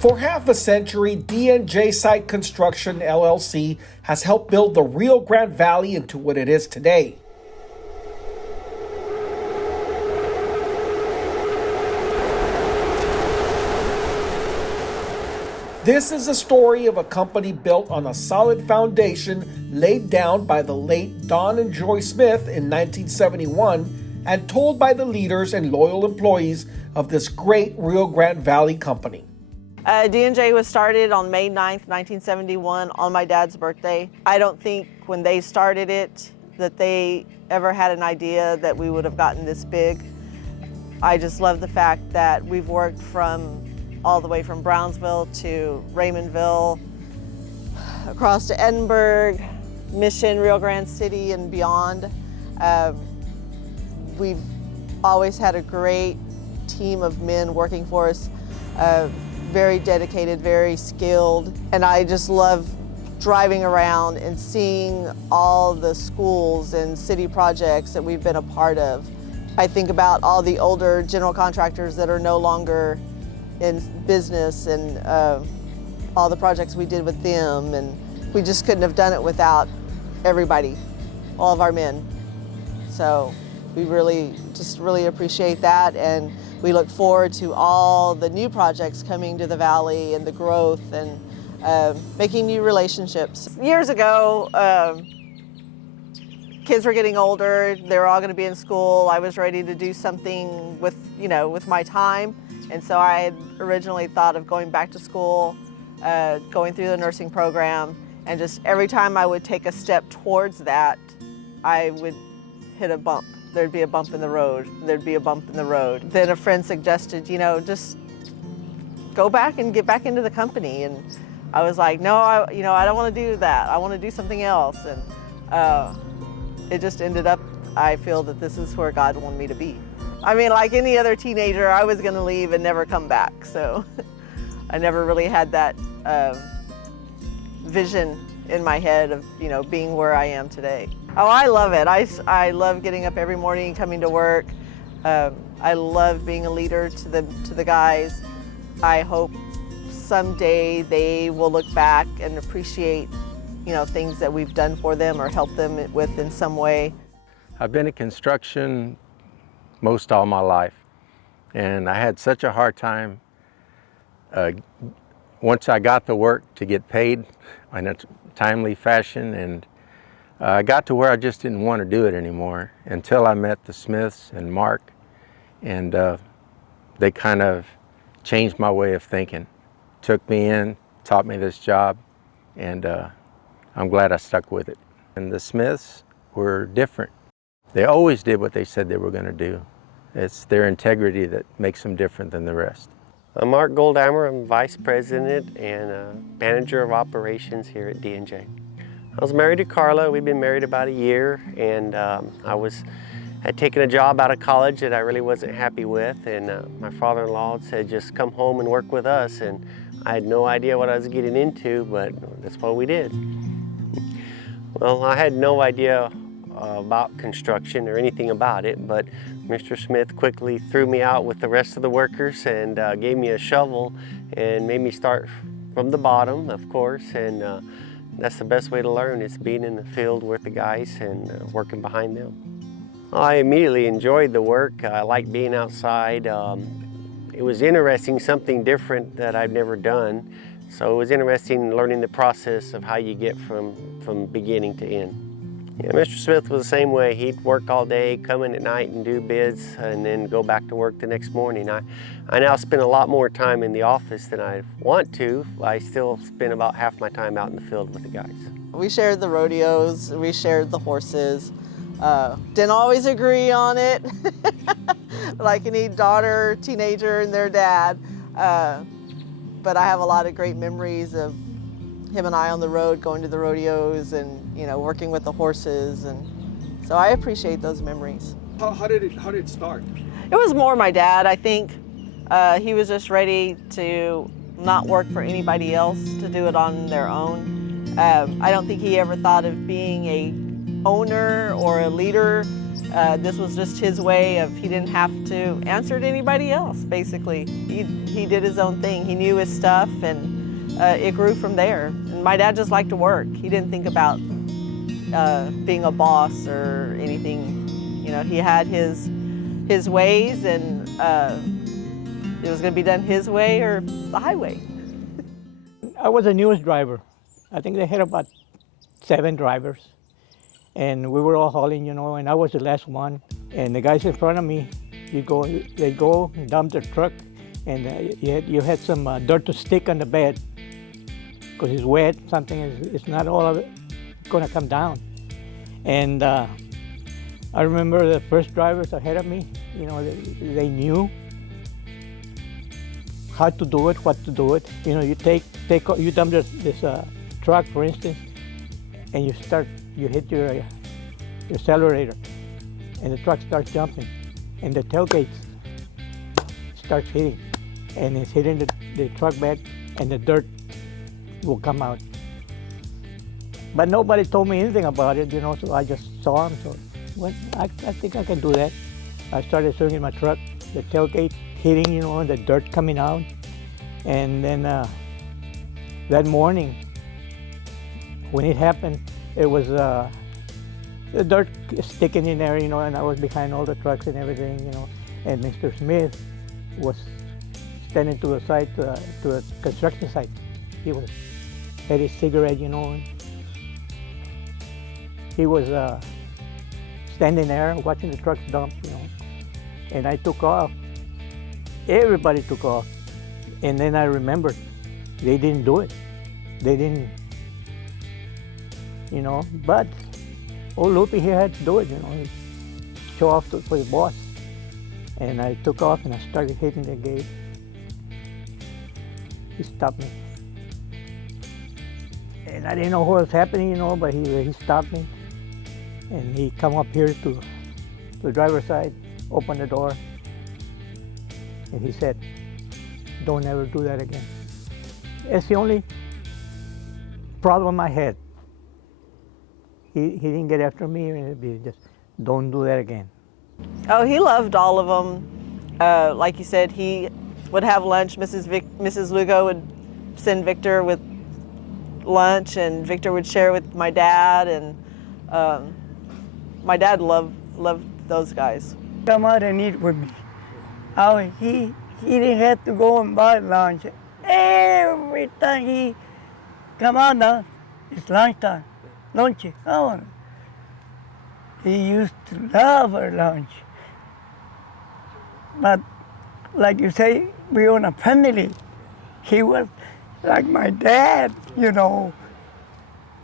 For half a century, D&J Site Construction, LLC, has helped build the Rio Grande Valley into what it is today. This is a story of a company built on a solid foundation laid down by the late Don and Joy Smith in 1971 and told by the leaders and loyal employees of this great Rio Grande Valley company. D&J was started on May 9th, 1971 on my dad's birthday. I don't think when they started it that they ever had an idea that we would have gotten this big. I just love the fact that we've worked all the way from Brownsville to Raymondville, across to Edinburgh, Mission, Rio Grande City, and beyond. We've always had a great team of men working for us, very dedicated, very skilled, and I just love driving around and seeing all the schools and city projects that we've been a part of. I think about all the older general contractors that are no longer in business and all the projects we did with them, and we just couldn't have done it without everybody, all of our men. So we really appreciate that, and we look forward to all the new projects coming to the valley and the growth and making new relationships. Years ago, kids were getting older, they were all going to be in school. I was ready to do something with my time. And so I had originally thought of going back to school, going through the nursing program, and just every time I would take a step towards that, I would hit a bump. There'd be a bump in the road, there'd be a bump in the road. Then a friend suggested, just go back and get back into the company. And I was like, no, I don't want to do that. I want to do something else. And it just ended up, I feel that this is where God wanted me to be. I mean, like any other teenager, I was going to leave and never come back. So I never really had that vision in my head of, being where I am today. Oh, I love it. I love getting up every morning and coming to work. I love being a leader to the guys. I hope someday they will look back and appreciate, things that we've done for them or helped them with in some way. I've been in construction most all my life, and I had such a hard time once I got to work to get paid in a timely fashion, and I got to where I just didn't want to do it anymore until I met the Smiths and Mark, and they kind of changed my way of thinking, took me in, taught me this job, and I'm glad I stuck with it. And the Smiths were different. They always did what they said they were going to do. It's their integrity that makes them different than the rest. I'm Mark Goldhamer. I'm Vice President and Manager of Operations here at D&J. I was married to Carla. We've been married about a year, and had taken a job out of college that I really wasn't happy with, and my father-in-law said, just come home and work with us, and I had no idea what I was getting into, but that's what we did. Well, I had no idea about construction or anything about it, but Mr. Smith quickly threw me out with the rest of the workers and gave me a shovel and made me start from the bottom, of course, and that's the best way to learn, is being in the field with the guys and working behind them. I immediately enjoyed the work. I liked being outside. It was interesting, something different that I've never done, so it was interesting learning the process of how you get from beginning to end. Yeah, Mr. Smith was the same way. He'd work all day, come in at night and do bids, and then go back to work the next morning. I now spend a lot more time in the office than I want to. I still spend about half my time out in the field with the guys. We shared the rodeos, we shared the horses. Didn't always agree on it, like any daughter, teenager, and their dad. But I have a lot of great memories of him and I on the road, going to the rodeos and working with the horses, and so I appreciate those memories. How did it start? It was more my dad, I think. He was just ready to not work for anybody else, to do it on their own. I don't think he ever thought of being a owner or a leader This was just his way of, he didn't have to answer to anybody else, basically. He did his own thing. He knew his stuff, and it grew from there. And my dad just liked to work. He didn't think about being a boss or anything. You know, he had his ways, and it was going to be done his way or the highway. I was the newest driver. I think they had about 7 drivers. And we were all hauling, you know, and I was the last one. And the guys in front of me, they go, dump their truck, and you had some dirt to stick on the bed because it's wet, it's not all of it gonna come down. And I remember the first drivers ahead of me, you know, they knew how to do it, what to do it. You know, you dump this truck, for instance, and you hit your accelerator, and the truck starts jumping, and the tailgate starts hitting, and it's hitting the truck bed, and the dirt will come out. But nobody told me anything about it, you know, so I just saw them. So I think I can do that. I started swinging my truck, the tailgate hitting, you know, and the dirt coming out. And then that morning, when it happened, it was the dirt sticking in there, you know, and I was behind all the trucks and everything, you know. And Mr. Smith was standing to the side, to a construction site. He had his cigarette, you know. And he was standing there watching the trucks dump, you know. And I took off. Everybody took off. And then I remembered, they didn't do it. They didn't, you know, but old Loopy here had to do it, you know, show off for the boss. And I took off and I started hitting the gate. He stopped me. And I didn't know what was happening, you know, but he stopped me. And he come up here to the driver's side, opened the door, and he said, "Don't ever do that again." It's the only problem I had. He didn't get after me, and it'd be just, don't do that again. Oh, he loved all of them. Like you said, he would have lunch. Mrs. Lugo would send Victor with lunch, and Victor would share with my dad, and my dad loved those guys. Come out and eat with me. Oh, he didn't have to go and buy lunch. Every time he come out now, it's lunchtime. Lunch, come on. He used to love our lunch. But like you say, we own a family. He was like my dad, you know.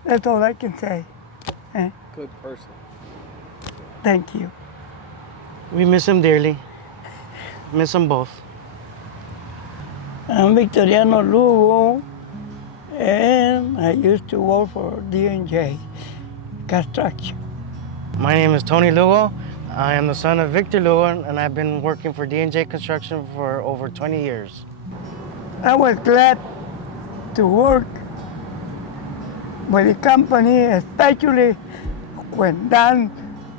That's all I can say. Good person. Thank you. We miss him dearly. Miss them both. I'm Victoriano Lugo, and I used to work for D&J Construction. My name is Tony Lugo. I am the son of Victor Lugo, and I've been working for D&J Construction for over 20 years. I was glad to work with the company, especially when Dan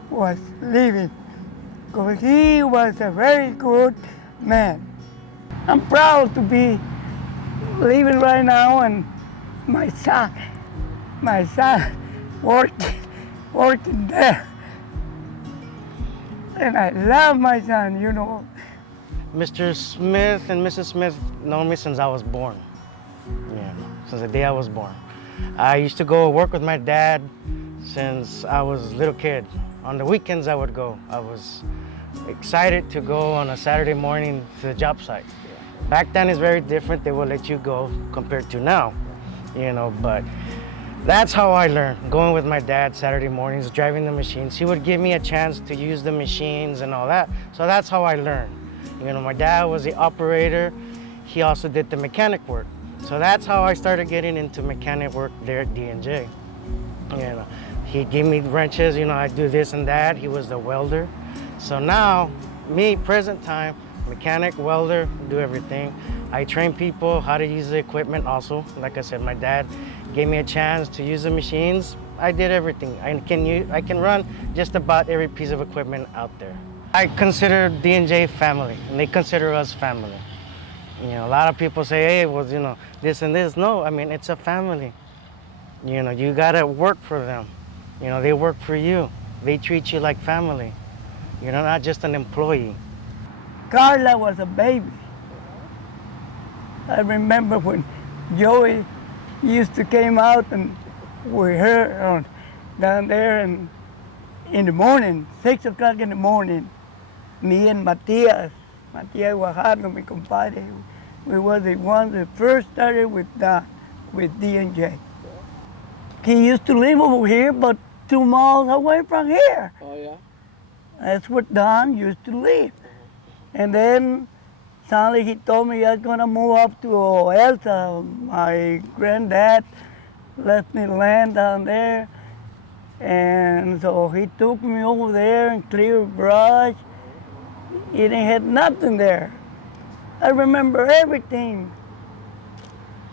was leaving, because he was a very good man. I'm proud to be living right now, and my son working there. And I love my son, you know. Mr. Smith and Mrs. Smith know me since I was born. Yeah, since the day I was born. I used to go work with my dad since I was a little kid. On the weekends I would go. I was excited to go on a Saturday morning to the job site. Back then it's very different. They will let you go compared to now, you know, but that's how I learned, going with my dad Saturday mornings, driving the machines. He would give me a chance to use the machines and all that. So that's how I learned. You know, my dad was the operator. He also did the mechanic work. So that's how I started getting into mechanic work there at D&J. You know, he gave me wrenches, you know, I do this and that. He was the welder. So now, me, present time, mechanic, welder, do everything. I train people how to use the equipment also. Like I said, my dad gave me a chance to use the machines, I did everything. I can run just about every piece of equipment out there. I consider D&J family, and they consider us family. You know, a lot of people say, hey, well, you know, this and this. No, I mean, it's a family. You know, you gotta work for them. You know, they work for you. They treat you like family. You know, not just an employee. Carla was a baby. I remember when Joey used to came out and with her down there and in the morning, 6 o'clock in the morning, me and Matias Guajardo, mi compadre, we were the ones that first started with D&J. He used to live over here, but 2 miles away from here. Oh, yeah? That's where Don used to live. And then suddenly he told me I was gonna move up to Elsa. My granddad left me land down there. And so he took me over there and cleared brush. He didn't have nothing there. I remember everything.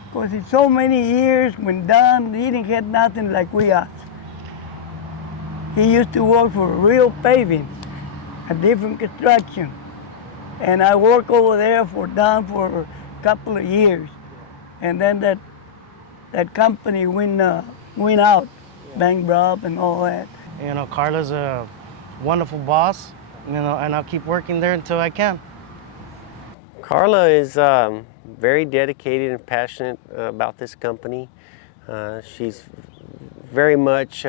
Because in so many years when Don, he didn't have nothing like we are. He used to work for real paving, a different construction. And I worked over there for Don for a couple of years. And then that company went out, bankrupt and all that. You know, Carla's a wonderful boss, you know, and I'll keep working there until I can. Carla is very dedicated and passionate about this company. She's very much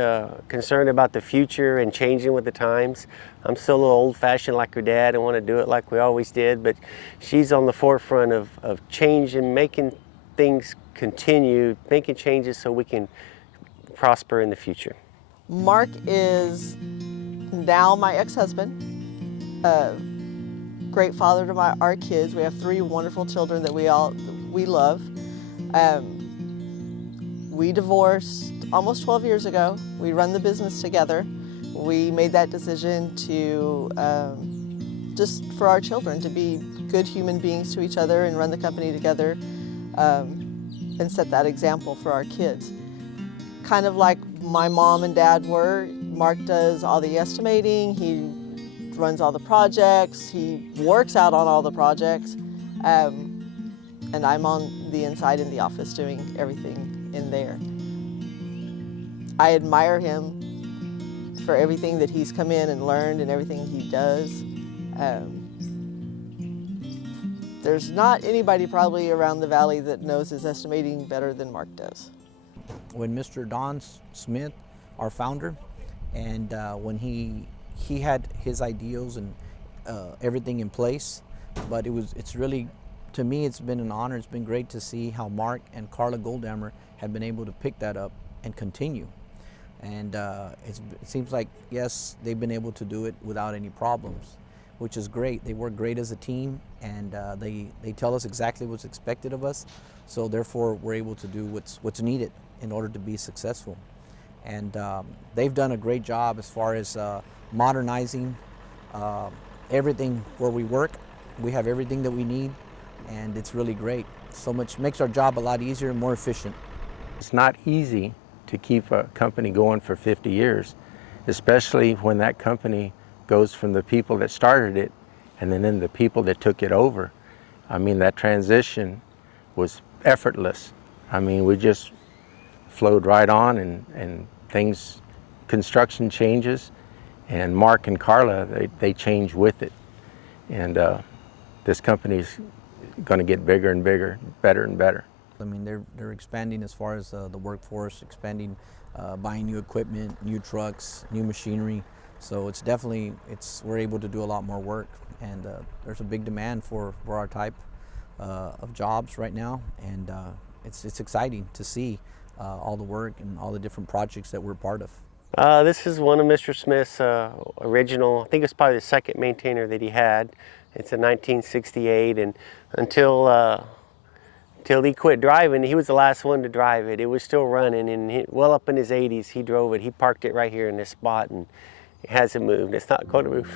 concerned about the future and changing with the times. I'm still a little old-fashioned like her dad and want to do it like we always did, but she's on the forefront of change and making things continue, making changes so we can prosper in the future. Mark is now my ex-husband, great father to our kids. We have 3 wonderful children that we love. We divorced almost 12 years ago. We run the business together. We made that decision to just for our children to be good human beings to each other and run the company together and set that example for our kids. Kind of like my mom and dad were. Mark does all the estimating, he runs all the projects, he works out on all the projects, and I'm on the inside in the office doing everything in there. I admire him for everything that he's come in and learned and everything he does. There's not anybody probably around the valley that knows his estimating better than Mark does. When Mr. Don Smith, our founder, and when he had his ideals and everything in place, but it's really, to me, it's been an honor. It's been great to see how Mark and Carla Goldhamer have been able to pick that up and continue. And it seems like, yes, they've been able to do it without any problems, which is great. They work great as a team, and they tell us exactly what's expected of us. So therefore, we're able to do what's needed in order to be successful. And they've done a great job as far as modernizing everything where we work. We have everything that we need, and it's really great. So much makes our job a lot easier and more efficient. It's not easy to keep a company going for 50 years, especially when that company goes from the people that started it and then the people that took it over. I mean, that transition was effortless. I mean, we just flowed right on, and things, construction changes, and Mark and Carla, they change with it. And this company's going to get bigger and bigger, better and better. I mean, they're expanding as far as the workforce, expanding, buying new equipment, new trucks, new machinery. So it's definitely, we're able to do a lot more work, and there's a big demand for our type of jobs right now, and it's exciting to see all the work and all the different projects that we're part of. This is one of Mr. Smith's original, I think it's probably the second maintainer that he had. It's a 1968, and until he quit driving, he was the last one to drive it. It was still running, and well up in his 80s, he drove it. He parked it right here in this spot, and it hasn't moved. It's not going to move.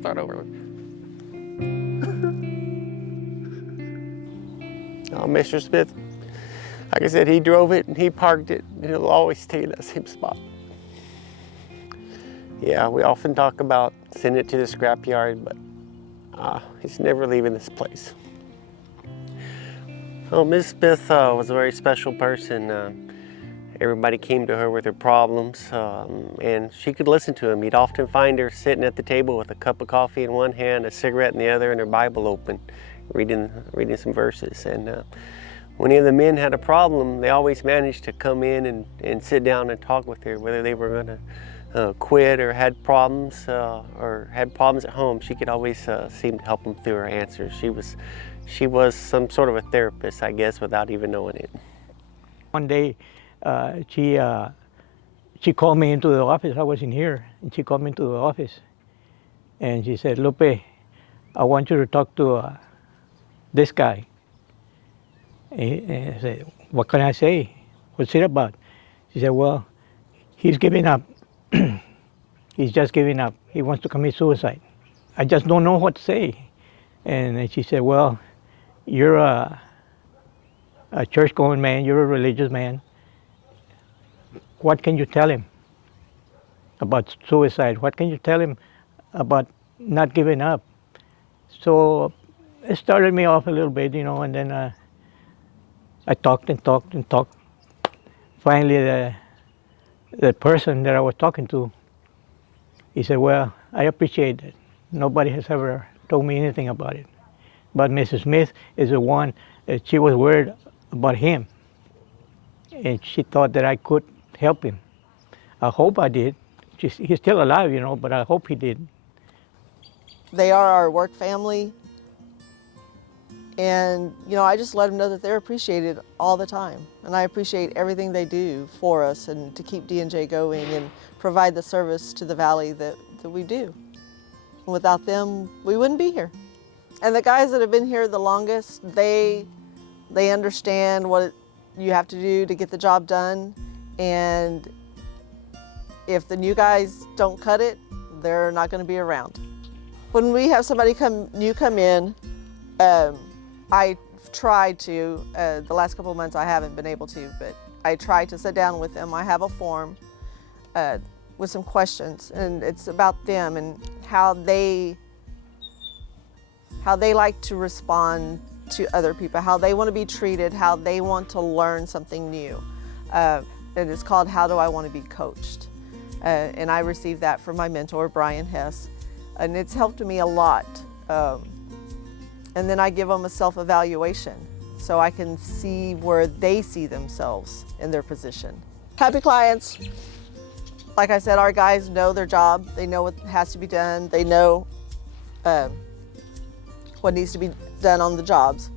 Start over. Mr. Smith, like I said, he drove it and he parked it, and it'll always stay in that same spot. Yeah, we often talk about sending it to the scrapyard, but it's never leaving this place. Oh, Ms. Smith was a very special person. Everybody came to her with their problems, and she could listen to them. You'd often find her sitting at the table with a cup of coffee in one hand, a cigarette in the other, and her Bible open, reading some verses. And when any of the men had a problem, they always managed to come in and sit down and talk with her, whether they were going to quit or had problems at home. She could always seem to help them through her answers. She was some sort of a therapist, I guess, without even knowing it. One day, she called me into the office. I wasn't here, and she called me into the office, and she said, "Lupe, I want you to talk to this guy." And I said, "What can I say? What's it about?" She said, "Well, he's giving up. He's just giving up. He wants to commit suicide. I just don't know what to say." And she said, "Well, you're a church-going man. You're a religious man. What can you tell him about suicide? What can you tell him about not giving up?" So it started me off a little bit, and then I talked and talked and talked. Finally, the person that I was talking to, he said, "Well, I appreciate it. Nobody has ever told me anything about it. But Mrs. Smith is the one that she was worried about him. And she thought that I could help him. I hope I did. He's still alive, but I hope he did." They are our work family. And, I just let them know that they're appreciated all the time. And I appreciate everything they do for us and to keep D&J going and provide the service to the Valley that we do. Without them, we wouldn't be here. And the guys that have been here the longest, they understand what you have to do to get the job done. And if the new guys don't cut it, they're not going to be around. When we have somebody come in, I tried to, the last couple of months I haven't been able to, but I try to sit down with them. I have a form with some questions, and it's about them and how they like to respond to other people, how they want to be treated, how they want to learn something new. And it's called How Do I Want to Be Coached? And I received that from my mentor, Brian Hess, and it's helped me a lot. And then I give them a self-evaluation so I can see where they see themselves in their position. Happy clients. Like I said, our guys know their job. They know what has to be done. They know what needs to be done on the jobs.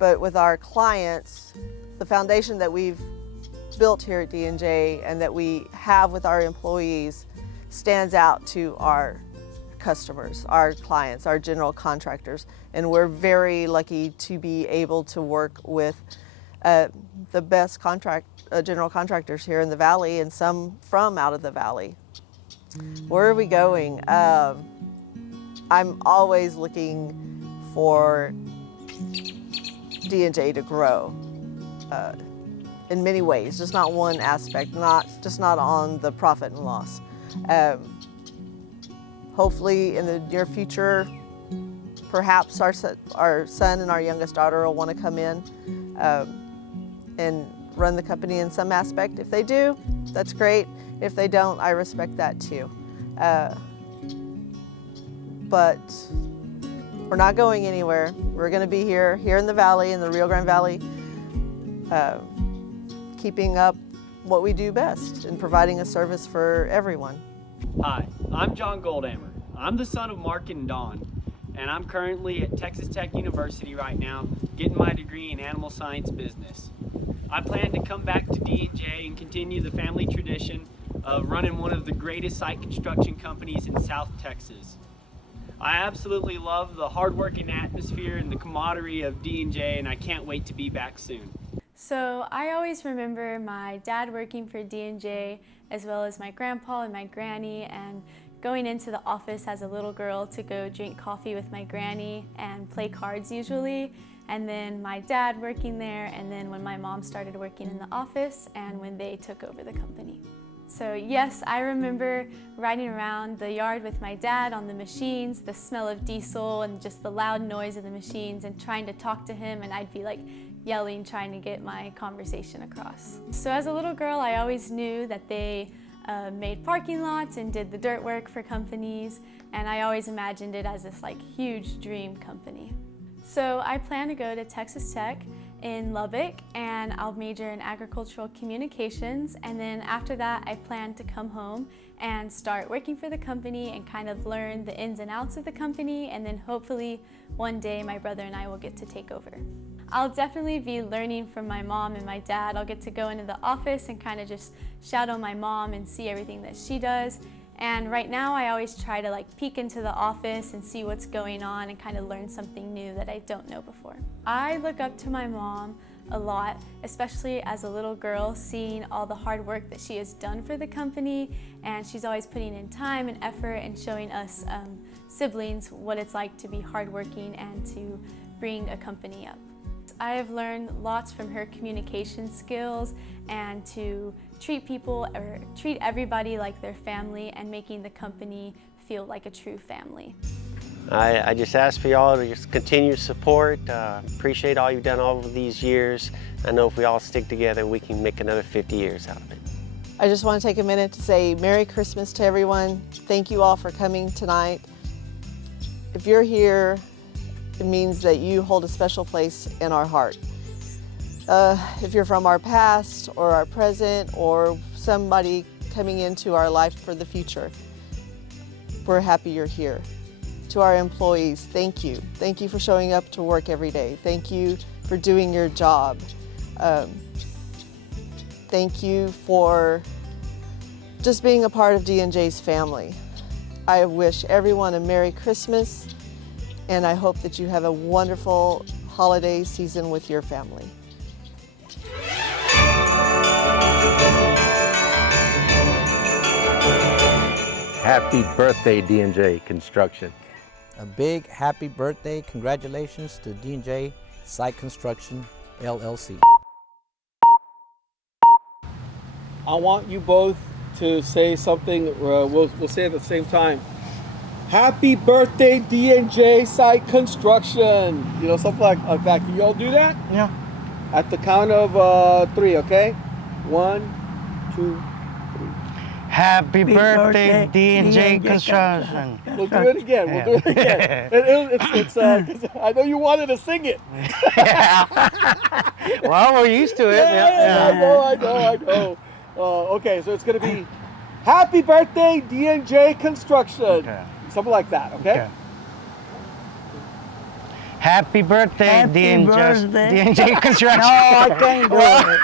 But with our clients, the foundation that we've built here at D&J and that we have with our employees stands out to our customers, our clients, our general contractors. And we're very lucky to be able to work with the best general contractors here in the Valley and some from out of the Valley. Where are we going? I'm always looking for D&J to grow in many ways, just not one aspect, not on the profit and loss. Hopefully in the near future, perhaps our son and our youngest daughter will want to come in and run the company in some aspect. If they do, that's great. If they don't, I respect that too. But we're not going anywhere. We're going to be here in the Valley, in the Rio Grande Valley, keeping up what we do best and providing a service for everyone. Hi, I'm John Goldhamer. I'm the son of Mark and Dawn, and I'm currently at Texas Tech University right now, getting my degree in animal science business. I plan to come back to D&J and continue the family tradition of running one of the greatest site construction companies in South Texas. I absolutely love the hard-working atmosphere and the camaraderie of D&J, and I can't wait to be back soon. So I always remember my dad working for D&J, as well as my grandpa and my granny, and going into the office as a little girl to go drink coffee with my granny and play cards usually. and then my dad working there, and then when my mom started working in the office and when they took over the company. So yes, I remember riding around the yard with my dad on the machines, the smell of diesel and just the loud noise of the machines, and trying to talk to him, and I'd be like yelling, trying to get my conversation across. So as a little girl, I always knew that they made parking lots and did the dirt work for companies, and I always imagined it as this like huge dream company. So I plan to go to Texas Tech in Lubbock, and I'll major in agricultural communications, and then after that I plan to come home and start working for the company and kind of learn the ins and outs of the company, and then hopefully one day my brother and I will get to take over. I'll definitely be learning from my mom and my dad. I'll get to go into the office and kind of just shadow my mom and see everything that she does. And right now I always try to like peek into the office and see what's going on and kind of learn something new that I don't know before. I look up to my mom a lot, especially as a little girl, seeing all the hard work that she has done for the company, and she's always putting in time and effort and showing us siblings what it's like to be hardworking and to bring a company up. I have learned lots from her communication skills and to treat people or treat everybody like their family and making the company feel like a true family. I just ask for y'all to just continue support. Appreciate all you've done all of these years. I know if we all stick together, we can make another 50 years out of it. I just want to take a minute to say Merry Christmas to everyone. Thank you all for coming tonight. If you're here, it means that you hold a special place in our heart. If you're from our past or our present or somebody coming into our life for the future, we're happy you're here. To our employees, thank you. Thank you for showing up to work every day. Thank you for doing your job. Thank you for just being a part of D&J's family. I wish everyone a Merry Christmas, and I hope that you have a wonderful holiday season with your family. Happy birthday, D&J Construction. A big happy birthday, congratulations to D&J Site Construction, LLC. I want you both to say something, we'll say it at the same time. Happy birthday, D&J Site Construction. You know, something like that. Can you all do that? Yeah. At the count of 3, okay? 1, 2, 3. Happy birthday, D&J Construction. We'll do it again. We'll do it again. It's 'cause I know you wanted to sing it. Well, we're used to it. I know. Okay, so it's going to be Happy birthday, D&J Construction. Okay. Something like that, okay? Happy birthday, D&J Construction. No, I can't do it.